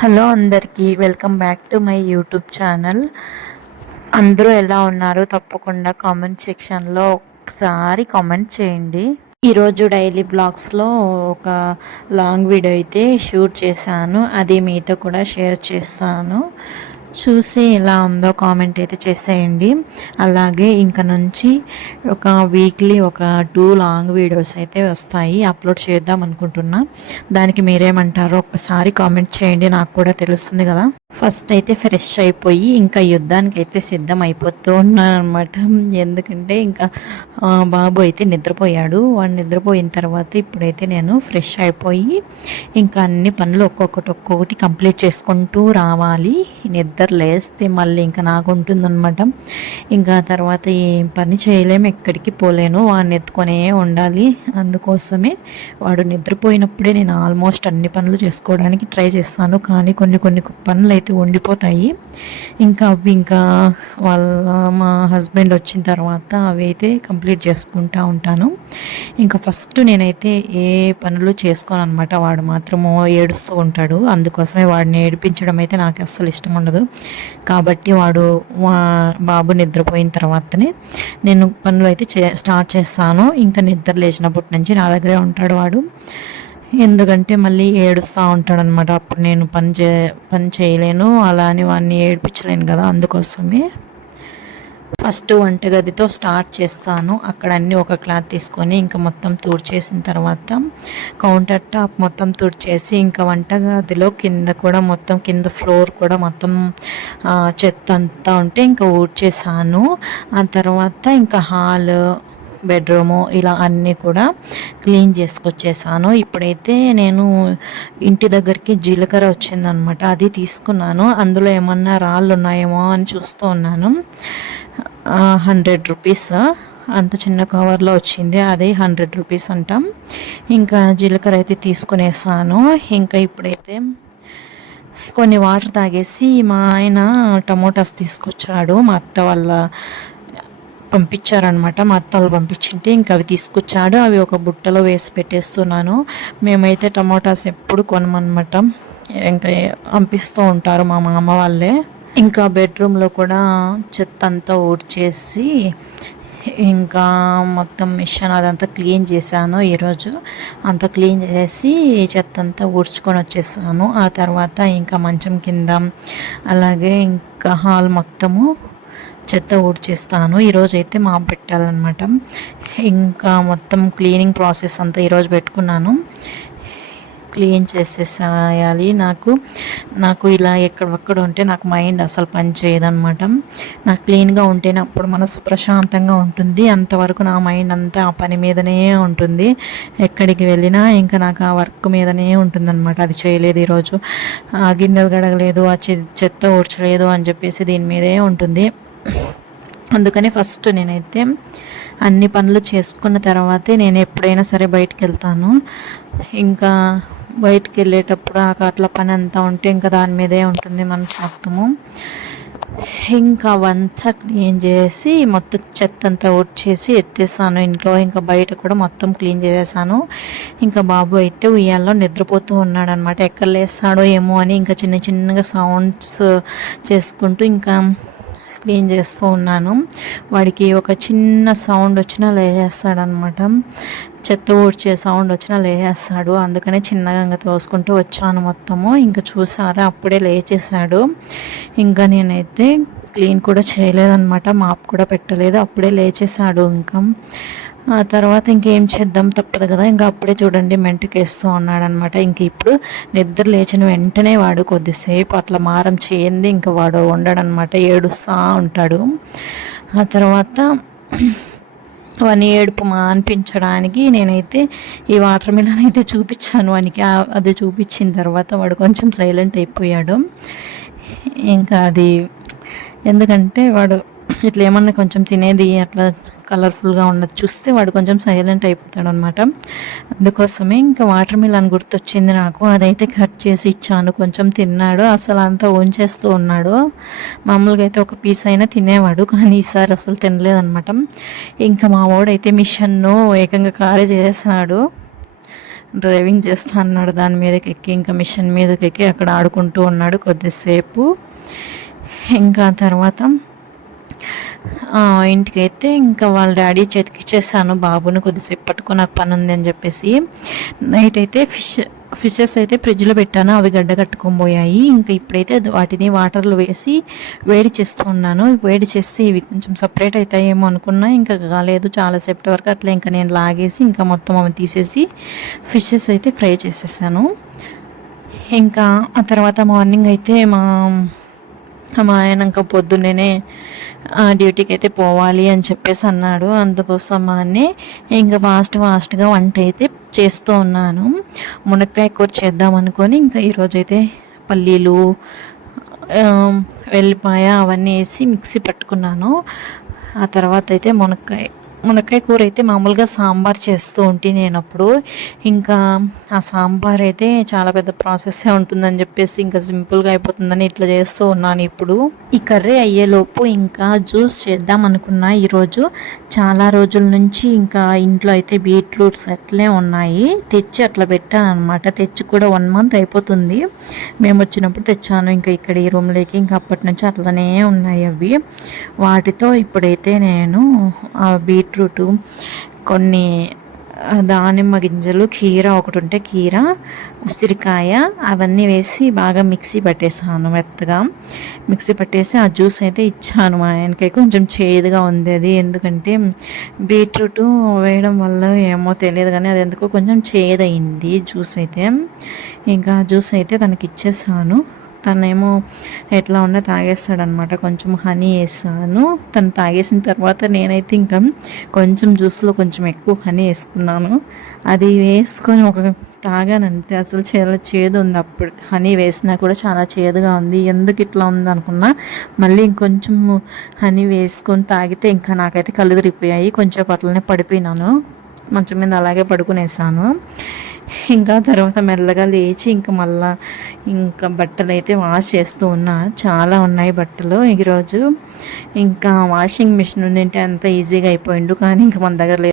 Hello అందరికీ welcome back to my YouTube channel. అందరూ ఎలా ఉన్నారో తప్పకుండా కామెంట్ సెక్షన్లో ఒకసారి కామెంట్ చేయండి. ఈరోజు డైలీ బ్లాగ్స్లో ఒక లాంగ్ వీడియో అయితే షూట్ చేశాను, అది మీతో కూడా షేర్ చేస్తాను. చూసి ఎలా ఉందో కామెంట్ అయితే చేసేయండి. అలాగే ఇంక నుంచి ఒక వీక్లీ ఒక 2 లాంగ్ వీడియోస్ అయితే వస్తాయి, అప్లోడ్ చేద్దాం అనుకుంటున్నా. దానికి మీరేమంటారో ఒక్కసారి కామెంట్ చేయండి, నాకు కూడా తెలుస్తుంది కదా. ఫస్ట్ అయితే ఫ్రెష్ అయిపోయి ఇంకా యుద్ధానికి అయితే సిద్ధం అయిపోతూ ఉన్నాను అనమాట. ఎందుకంటే ఇంకా బాబు అయితే నిద్రపోయాడు. వాడు నిద్రపోయిన తర్వాత ఇప్పుడైతే నేను ఫ్రెష్ అయిపోయి ఇంకా అన్ని పనులు ఒక్కొక్కటి కంప్లీట్ చేసుకుంటూ రావాలి. నిద్ర లేస్తే మళ్ళీ ఇంకా నాకు ఉంటుందన్నమాట. ఇంకా తర్వాత ఏం పని చేయలేము, ఎక్కడికి పోలేను, వాడిని ఎత్తుకొనే ఉండాలి. అందుకోసమే వాడు నిద్రపోయినప్పుడే నేను ఆల్మోస్ట్ అన్ని పనులు చేసుకోవడానికి ట్రై చేస్తాను. కానీ కొన్ని పనులు అయితే ఉండిపోతాయి. ఇంకా మా హస్బెండ్ వచ్చిన తర్వాత అవి అయితే కంప్లీట్ చేసుకుంటూ ఉంటాను. ఇంకా ఫస్ట్ నేనైతే ఏ పనులు చేసుకోను అనమాట. వాడు మాత్రము ఏడుస్తూ ఉంటాడు. అందుకోసమే వాడిని ఏడిపించడం అయితే నాకు అస్సలు ఇష్టం ఉండదు. కాబట్టి వాడు బాబు నిద్రపోయిన తర్వాతనే నేను పనులు అయితే స్టార్ట్ చేస్తాను. ఇంకా నిద్ర లేచినప్పటి నుంచి నా దగ్గరే ఉంటాడు వాడు. ఎందుకంటే మళ్ళీ ఏడుస్తూ ఉంటాడు అనమాట. అప్పుడు నేను పని చేయలేను, అలా అని వాడిని ఏడిపించలేను కదా. అందుకోసమే ఫస్ట్ వంటగదితో స్టార్ట్ చేస్తాను. అక్కడ అన్నీ ఒక క్లాత్ తీసుకొని ఇంకా మొత్తం తుడిచేసిన తర్వాత కౌంటర్ టాప్ మొత్తం తుడిచేసి ఇంకా వంటగదిలో కింద కూడా మొత్తం కింద ఫ్లోర్ కూడా మొత్తం చెత్త అంతా ఉంటే ఇంకా ఊడ్చేసాను. ఆ తర్వాత ఇంకా హాల్, బెడ్రూము ఇలా అన్నీ కూడా క్లీన్ చేసుకొచ్చేసాను. ఇప్పుడైతే నేను ఇంటి దగ్గరికి జీలకర్ర వచ్చిందనమాట, అది తీసుకున్నాను. అందులో ఏమన్నా రాళ్ళు ఉన్నాయేమో అని చూస్తూ ఉన్నాను. 100 రూపీస్ అంత చిన్న కవర్లో వచ్చింది, అదే 100 రూపీస్ అంటాం. ఇంకా జీలకర్ర అయితే తీసుకునేసాను. ఇంకా ఇప్పుడైతే కొన్ని వాటర్ తాగేసి మా ఆయన టమోటాస్ తీసుకొచ్చాడు. మా అత్త వాళ్ళ పంపించారనమాట. మా అత్తలు పంపించింటే ఇంకా అవి తీసుకొచ్చాడు. అవి ఒక బుట్టలో వేసి పెట్టేస్తున్నాను. మేమైతే టమోటాస్ ఎప్పుడు కొనమన్నమాట, ఇంకా పంపిస్తూ ఉంటారు మా మామ వాళ్ళే. ఇంకా బెడ్రూమ్లో కూడా చెత్త అంతా ఊడ్చేసి ఇంకా మొత్తం మిషన్ అదంతా క్లీన్ చేశాను. ఈరోజు అంతా క్లీన్ చేసి చెత్త అంతా ఊడ్చుకొని వచ్చేసాను. ఆ తర్వాత ఇంకా మంచం కింద అలాగే ఇంకా హాల్ మొత్తము చెత్త ఊడ్చేస్తాను. ఈరోజు అయితే మాప్ పెట్టాలన్నమాట. ఇంకా మొత్తం క్లీనింగ్ ప్రాసెస్ అంతా ఈరోజు పెట్టుకున్నాను. క్లీన్ చేసేసేయాలి. నాకు ఇలా ఎక్కడొక్కడ ఉంటే నాకు మైండ్ అసలు పని చేయదనమాట. నాకు క్లీన్గా ఉంటేనే అప్పుడు మనసు ప్రశాంతంగా ఉంటుంది. అంతవరకు నా మైండ్ అంతా ఆ పని మీదనే ఉంటుంది. ఎక్కడికి వెళ్ళినా ఇంకా నాకు ఆ వర్క్ మీదనే ఉంటుందన్నమాట. అది చేయలేదు ఈరోజు, ఆ గిన్నెలు గడగలేదు, ఆ చెత్త ఊడ్చలేదు అని చెప్పేసి దీని మీదే ఉంటుంది. అందుకని ఫస్ట్ నేనైతే అన్ని పనులు చేసుకున్న తర్వాతే నేను ఎప్పుడైనా సరే బయటికి వెళ్తాను. ఇంకా బయటికి వెళ్ళేటప్పుడు ఆ కాట్ల పని అంతా ఉంటే ఇంకా దాని మీదే ఉంటుంది మనసు మొత్తము. ఇంకా అవంతా క్లీన్ చేసి మొత్తం చెత్త అంతా వచ్చేసి ఎత్తేసాను ఇంట్లో. ఇంకా బయట కూడా మొత్తం క్లీన్ చేసేసాను. ఇంకా బాబు అయితే ఉయ్యాల్లో నిద్రపోతూ ఉన్నాడు అనమాట. ఎక్కడ లేస్తాడో ఏమో అని ఇంకా చిన్నగా సౌండ్స్ చేసుకుంటూ ఇంకా క్లీన్ చేస్తూ ఉన్నాను. వాడికి ఒక చిన్న సౌండ్ వచ్చినా లేచేస్తాడనమాట. చెత్త ఊడ్చే సౌండ్ వచ్చినా లేచేస్తాడు. అందుకనే చిన్నగా ఇంకా తోసుకుంటూ వచ్చాను మొత్తము. ఇంకా చూసారా, అప్పుడే లేచేసాడు. ఇంకా నేనైతే క్లీన్ కూడా చేయలేదన్నమాట, మాప్ కూడా పెట్టలేదు, అప్పుడే లేచేసాడు. ఇంకా ఆ తర్వాత ఇంకేం చేద్దాం, తప్పదు కదా. ఇంకా అప్పుడే చూడండి మెంటుకేస్తూ ఉన్నాడనమాట. ఇంక ఇప్పుడు నిద్ర లేచిన వెంటనే వాడు కొద్దిసేపు అట్లా మారం చేయండి ఇంకా వాడు ఉండడనమాట, ఏడుస్తూ ఉంటాడు. ఆ తర్వాత వాని ఏడుపు అనిపించడానికి నేనైతే ఈ వాటర్ మిలన్ అయితే చూపించాను వానికి. అది చూపించిన తర్వాత వాడు కొంచెం సైలెంట్ అయిపోయాడు. ఇంకా అది ఎందుకంటే వాడు ఇట్లా ఏమన్నా కొంచెం తినేది అట్లా కలర్ఫుల్గా ఉన్నది చూస్తే వాడు కొంచెం సైలెంట్ అయిపోతాడు అనమాట. అందుకోసమే ఇంకా వాటర్ మిలన్ గుర్తొచ్చింది నాకు. అదైతే కట్ చేసి ఇచ్చాను, కొంచెం తిన్నాడు. అసలు అంతా ఉంచేస్తూ ఉన్నాడు. మామూలుగా అయితే ఒక పీస్ అయినా తినేవాడు, కానీ ఈసారి అసలు తినలేదనమాట. ఇంకా మా వాడైతే మిషన్ను ఏకంగా కారే చేసేసినాడు. డ్రైవింగ్ చేస్తా అన్నాడు, దాని మీదకి ఎక్కి ఇంకా మిషన్ మీదకి ఎక్కి అక్కడ ఆడుకుంటూ ఉన్నాడు కొద్దిసేపు. ఇంకా తర్వాత ఇంటికైతే ఇంకా వాళ్ళ డాడీ చేతికి ఇచ్చేసాను బాబుని, కొద్దిసేపు పట్టుకో నాకు పని ఉంది అని చెప్పేసి. నైట్ అయితే ఫిషెస్ అయితే ఫ్రిడ్జ్లో పెట్టాను, అవి గడ్డ కట్టుకోబోయాయి. ఇంకా ఇప్పుడైతే వాటిని వాటర్లో వేసి వేడి చేస్తూ ఉన్నాను. వేడి చేసి ఇవి కొంచెం సపరేట్ అవుతాయేమో అనుకున్నా, ఇంకా కాలేదు. చాలాసేపటి వరకు అట్లా ఇంకా నేను లాగేసి ఇంకా మొత్తం అవి తీసేసి ఫిషెస్ అయితే ఫ్రై చేసేసాను. ఇంకా ఆ తర్వాత మార్నింగ్ అయితే మా ఆయన ఇంకా పొద్దున్నే డ్యూటీకి అయితే పోవాలి అని చెప్పేసి అన్నాడు. అందుకోసం అని ఇంకా ఫాస్ట్గా వంట అయితే చేస్తూ ఉన్నాను. మునక్కాయ కూర చేద్దాం అనుకొని ఇంకా ఈరోజైతే పల్లీలు, వెల్లిపాయ అవన్నీ వేసి మిక్సీ పట్టుకున్నాను. ఆ తర్వాత అయితే మునక్కాయ కూర అయితే మామూలుగా సాంబార్ చేస్తూ ఉంటే నేను అప్పుడు, ఇంకా ఆ సాంబార్ అయితే చాలా పెద్ద ప్రాసెస్సే ఉంటుందని చెప్పేసి ఇంకా సింపుల్గా అయిపోతుందని ఇట్లా చేస్తూ ఉన్నాను. ఇప్పుడు ఈ కర్రీ అయ్యేలోపు ఇంకా జ్యూస్ చేద్దాం అనుకున్నా. ఈరోజు చాలా రోజుల నుంచి ఇంకా ఇంట్లో అయితే బీట్రూట్స్ అట్లే ఉన్నాయి, తెచ్చి అట్లా పెట్టాను అనమాట. తెచ్చి కూడా 1 month అయిపోతుంది, మేము వచ్చినప్పుడు తెచ్చాను. ఇంకా ఇక్కడ ఈ రూమ్లోకి ఇంకా అప్పటి నుంచి అట్లనే ఉన్నాయి అవి. వాటితో ఇప్పుడైతే నేను బీట్రూటు, కొన్ని దానిమ్మ గింజలు, కీర ఒకటి ఉంటే కీర, ఉసిరికాయ అవన్నీ వేసి బాగా మిక్సీ పట్టేసాను. మెత్తగా మిక్సీ పట్టేసి ఆ జ్యూస్ అయితే ఇచ్చాను మా ఆయనకి. కొంచెం చేదుగా ఉంది అది, ఎందుకంటే బీట్రూట్ వేయడం వల్ల ఏమో తెలియదు కానీ అది ఎందుకో కొంచెం చేదయింది జ్యూస్ అయితే. ఇంకా జ్యూస్ అయితే తనకి ఇచ్చేసాను. తనేమో ఎట్లా ఉన్నా తాగేస్తాడనమాట. కొంచెం హనీ వేసాను, తను తాగేసిన తర్వాత నేనైతే ఇంకా కొంచెం జ్యూస్లో కొంచెం ఎక్కువ హనీ వేసుకున్నాను. అది వేసుకొని తాగానంతే, అసలు చాలా చేదు ఉంది. అప్పుడు హనీ వేసినా కూడా చాలా చేదుగా ఉంది. ఎందుకు ఇట్లా ఉంది అనుకున్నా, మళ్ళీ ఇంకొంచెం హనీ వేసుకొని తాగితే ఇంకా నాకైతే కళ్ళు తిరిగిపోయాయి. కొంచెం అట్లనే పడిపోయినాను, మంచం మీద అలాగే పడుకునేసాను. ఇంకా తర్వాత మెల్లగా లేచి ఇంకా మళ్ళా ఇంకా బట్టలు అయితే వాష్ చేస్తూ ఉన్నా. చాలా ఉన్నాయి బట్టలు ఈరోజు. ఇంకా వాషింగ్ మిషన్ ఉండింటే అంత ఈజీగా అయిపోయిండు, కానీ ఇంకా మన దగ్గర లేదు.